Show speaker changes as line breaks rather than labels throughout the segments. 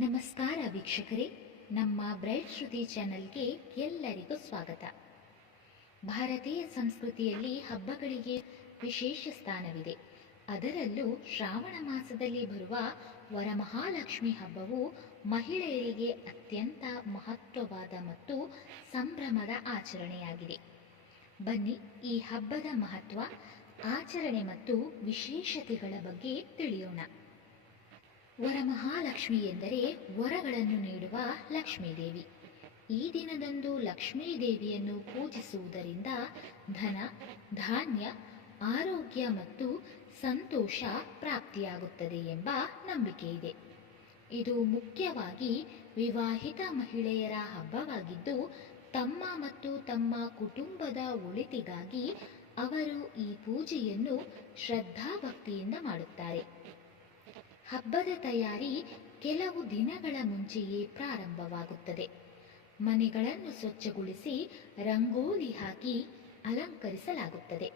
ನಮಸ್ಕಾರ ವೀಕ್ಷಕರೇ. ನಮ್ಮ ಬ್ರೈಟ್ ಶ್ರುತಿ ಚಾನೆಲ್ಗೆ ಎಲ್ಲರಿಗೂ ಸ್ವಾಗತ. ಭಾರತೀಯ ಸಂಸ್ಕೃತಿಯಲ್ಲಿ ಹಬ್ಬಗಳಿಗೆ ವಿಶೇಷ ಸ್ಥಾನವಿದೆ. ಅದರಲ್ಲೂ ಶ್ರಾವಣ ಮಾಸದಲ್ಲಿ ಬರುವ ವರಮಹಾಲಕ್ಷ್ಮಿ ಹಬ್ಬವು ಮಹಿಳೆಯರಿಗೆ ಅತ್ಯಂತ ಮಹತ್ವವಾದ ಮತ್ತು ಸಂಭ್ರಮದ ಆಚರಣೆಯಾಗಿದೆ. ಬನ್ನಿ ಈ ಹಬ್ಬದ ಮಹತ್ವ, ಆಚರಣೆ ಮತ್ತು ವಿಶೇಷತೆಗಳ ಬಗ್ಗೆ ತಿಳಿಯೋಣ. ವರಮಹಾಲಕ್ಷ್ಮಿ ಎಂದರೆ ವರಗಳನ್ನು ನೀಡುವ ಲಕ್ಷ್ಮೀದೇವಿ. ಈ ದಿನದಂದು ಲಕ್ಷ್ಮೀ ದೇವಿಯನ್ನು ಪೂಜಿಸುವುದರಿಂದ ಧನ, ಧಾನ್ಯ, ಆರೋಗ್ಯ ಮತ್ತು ಸಂತೋಷ ಪ್ರಾಪ್ತಿಯಾಗುತ್ತದೆ ಎಂಬ ನಂಬಿಕೆ ಇದೆ ಇದು ಮುಖ್ಯವಾಗಿ ವಿವಾಹಿತ ಮಹಿಳೆಯರ ಹಬ್ಬವಾಗಿದ್ದು, ತಮ್ಮ ಮತ್ತು ತಮ್ಮ ಕುಟುಂಬದ ಒಳಿತಿಗಾಗಿ ಅವರು ಈ ಪೂಜೆಯನ್ನು ಶ್ರದ್ಧಾಭಕ್ತಿಯಿಂದ ಮಾಡುತ್ತಾರೆ. ಹಬ್ಬದ ತಯಾರಿ ಕೆಲವು ದಿನಗಳ ಮುಂಚೆಯೇ ಪ್ರಾರಂಭವಾಗುತ್ತದೆ. ಮನೆಗಳನ್ನು ಸ್ವಚ್ಛಗೊಳಿಸಿ ರಂಗೋಲಿ ಹಾಕಿ ಅಲಂಕರಿಸಲಾಗುತ್ತದೆ.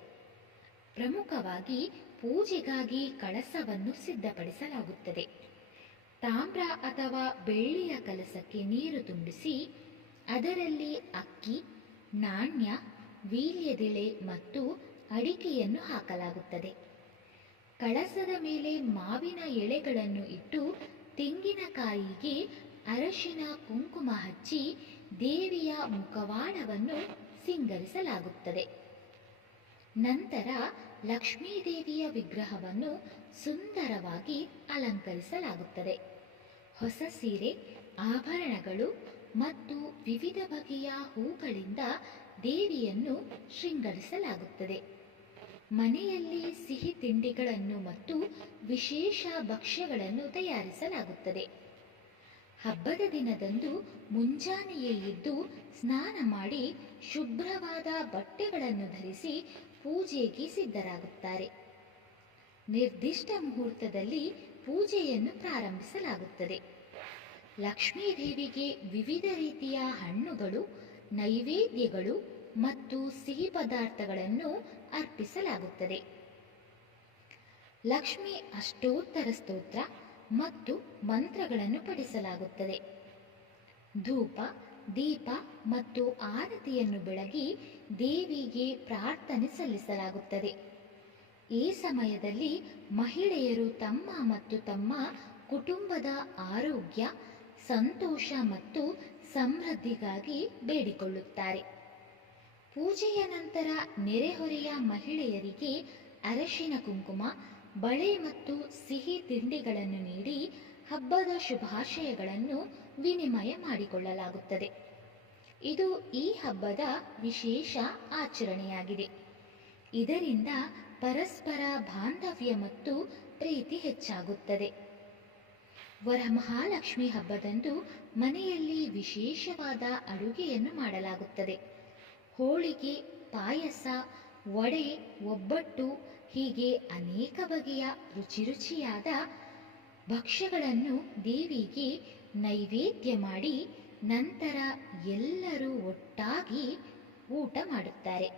ಪ್ರಮುಖವಾಗಿ ಪೂಜೆಗಾಗಿ ಕಳಸವನ್ನು ಸಿದ್ಧಪಡಿಸಲಾಗುತ್ತದೆ. ತಾಮ್ರ ಅಥವಾ ಬೆಳ್ಳಿಯ ಕಲಸಕ್ಕೆ ನೀರು ತುಂಬಿಸಿ ಅದರಲ್ಲಿ ಅಕ್ಕಿ, ನಾಣ್ಯ ವೀಳ್ಯದೆಲೆ ಮತ್ತು ಅಡಿಕೆಯನ್ನು ಹಾಕಲಾಗುತ್ತದೆ. ಕಳಸದ ಮೇಲೆ ಮಾವಿನ ಎಳೆಗಳನ್ನು ಇಟ್ಟು ತೆಂಗಿನಕಾಯಿಗೆ ಅರಶಿನ ಕುಂಕುಮ ಹಚ್ಚಿ ದೇವಿಯ ಮುಖವಾಡವನ್ನು ಸಿಂಗರಿಸಲಾಗುತ್ತದೆ. ನಂತರ ಲಕ್ಷ್ಮೀದೇವಿಯ ವಿಗ್ರಹವನ್ನು ಸುಂದರವಾಗಿ ಅಲಂಕರಿಸಲಾಗುತ್ತದೆ. ಹೊಸ ಸೀರೆ, ಆಭರಣಗಳು ಮತ್ತು ವಿವಿಧ ಬಗೆಯ ಹೂಗಳಿಂದ ದೇವಿಯನ್ನು ಶೃಂಗರಿಸಲಾಗುತ್ತದೆ. ಮನೆಯಲ್ಲಿ ಸಿಹಿ ತಿಂಡಿಗಳನ್ನು ಮತ್ತು ವಿಶೇಷ ಭಕ್ಷ್ಯಗಳನ್ನು ತಯಾರಿಸಲಾಗುತ್ತದೆ. ಹಬ್ಬದ ದಿನದಂದು ಮುಂಜಾನೆಯೇ ಎದ್ದು ಸ್ನಾನ ಮಾಡಿ ಶುಭ್ರವಾದ ಬಟ್ಟೆಗಳನ್ನು ಧರಿಸಿ ಪೂಜೆಗೆ ಸಿದ್ಧರಾಗುತ್ತಾರೆ. ನಿರ್ದಿಷ್ಟ ಮುಹೂರ್ತದಲ್ಲಿ ಪೂಜೆಯನ್ನು ಪ್ರಾರಂಭಿಸಲಾಗುತ್ತದೆ. ಲಕ್ಷ್ಮೀದೇವಿಗೆ ವಿವಿಧ ರೀತಿಯ ಹಣ್ಣುಗಳು, ನೈವೇದ್ಯಗಳು ಮತ್ತು ಸಿಹಿ ಪದಾರ್ಥಗಳನ್ನು ಅರ್ಪಿಸಲಾಗುತ್ತದೆ. ಲಕ್ಷ್ಮಿ ಅಷ್ಟೋತ್ತರ ಸ್ತೋತ್ರ ಮತ್ತು ಮಂತ್ರಗಳನ್ನು ಪಠಿಸಲಾಗುತ್ತದೆ. ಧೂಪ, ದೀಪ ಮತ್ತು ಆರತಿಯನ್ನು ಬೆಳಗಿ ದೇವಿಗೆ ಪ್ರಾರ್ಥನೆ ಸಲ್ಲಿಸಲಾಗುತ್ತದೆ. ಈ ಸಮಯದಲ್ಲಿ ಮಹಿಳೆಯರು ತಮ್ಮ ಮತ್ತು ತಮ್ಮ ಕುಟುಂಬದ ಆರೋಗ್ಯ, ಸಂತೋಷ ಮತ್ತು ಸಮೃದ್ಧಿಗಾಗಿ ಬೇಡಿಕೊಳ್ಳುತ್ತಾರೆ. ಪೂಜೆಯ ನಂತರ ನೆರೆಹೊರೆಯ ಮಹಿಳೆಯರಿಗೆ ಅರಶಿನ ಕುಂಕುಮ, ಬಳೆ ಮತ್ತು ಸಿಹಿ ತಿಂಡಿಗಳನ್ನು ನೀಡಿ ಹಬ್ಬದ ಶುಭಾಶಯಗಳನ್ನು ವಿನಿಮಯ ಮಾಡಿಕೊಳ್ಳಲಾಗುತ್ತದೆ. ಇದು ಈ ಹಬ್ಬದ ವಿಶೇಷ ಆಚರಣೆಯಾಗಿದೆ. ಇದರಿಂದ ಪರಸ್ಪರ ಬಾಂಧವ್ಯ ಮತ್ತು ಪ್ರೀತಿ ಹೆಚ್ಚಾಗುತ್ತದೆ. ವರಮಹಾಲಕ್ಷ್ಮಿ ಹಬ್ಬದಂದು ಮನೆಯಲ್ಲಿ ವಿಶೇಷವಾದ ಅಡುಗೆಯನ್ನು ಮಾಡಲಾಗುತ್ತದೆ. ಹೋಳಿಗೆ, ಪಾಯಸ, ವಡೆ, ಒಬ್ಬಟ್ಟು, ಹೀಗೆ ಅನೇಕ ಬಗೆಯ ರುಚಿ ರುಚಿಯಾದ ಭಕ್ಷ್ಯಗಳನ್ನು ದೇವಿಗೆ ನೈವೇದ್ಯ ಮಾಡಿ ನಂತರ ಎಲ್ಲರೂ ಒಟ್ಟಾಗಿ ಊಟ ಮಾಡುತ್ತಾರೆ.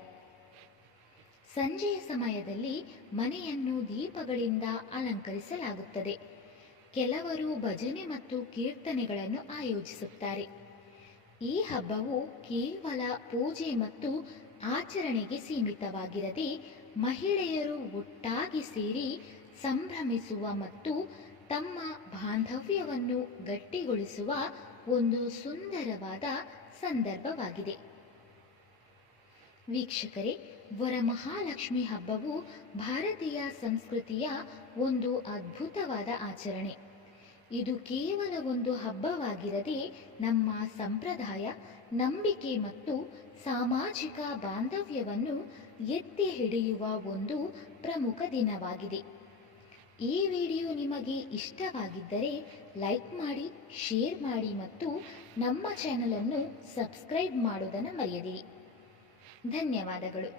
ಸಂಜೆಯ ಸಮಯದಲ್ಲಿ ಮನೆಯನ್ನು ದೀಪಗಳಿಂದ ಅಲಂಕರಿಸಲಾಗುತ್ತದೆ. ಕೆಲವರು ಭಜನೆ ಮತ್ತು ಕೀರ್ತನೆಗಳನ್ನು ಆಯೋಜಿಸುತ್ತಾರೆ. ಈ ಹಬ್ಬವು ಕೇವಲ ಪೂಜೆ ಮತ್ತು ಆಚರಣೆಗೆ ಸೀಮಿತವಾಗಿರದೆ ಮಹಿಳೆಯರು ಒಟ್ಟಾಗಿ ಸೇರಿ ಸಂಭ್ರಮಿಸುವ ಮತ್ತು ತಮ್ಮ ಬಾಂಧವ್ಯವನ್ನು ಗಟ್ಟಿಗೊಳಿಸುವ ಒಂದು ಸುಂದರವಾದ ಸಂದರ್ಭವಾಗಿದೆ. ವೀಕ್ಷಕರೇ, ವರಮಹಾಲಕ್ಷ್ಮಿ ಹಬ್ಬವು ಭಾರತೀಯ ಸಂಸ್ಕೃತಿಯ ಒಂದು ಅದ್ಭುತವಾದ ಆಚರಣೆ. ಇದು ಕೇವಲ ಒಂದು ಹಬ್ಬವಾಗಿರದೆ ನಮ್ಮ ಸಂಪ್ರದಾಯ, ನಂಬಿಕೆ ಮತ್ತು ಸಾಮಾಜಿಕ ಬಾಂಧವ್ಯವನ್ನು ಎತ್ತಿ ಹಿಡಿಯುವ ಒಂದು ಪ್ರಮುಖ ದಿನವಾಗಿದೆ. ಈ ವಿಡಿಯೋ ನಿಮಗೆ ಇಷ್ಟವಾಗಿದ್ದರೆ ಲೈಕ್ ಮಾಡಿ, ಶೇರ್ ಮಾಡಿ ಮತ್ತು ನಮ್ಮ ಚಾನಲನ್ನು ಸಬ್ಸ್ಕ್ರೈಬ್ ಮಾಡುವುದನ್ನು ಮರೆಯದಿರಿ. ಧನ್ಯವಾದಗಳು.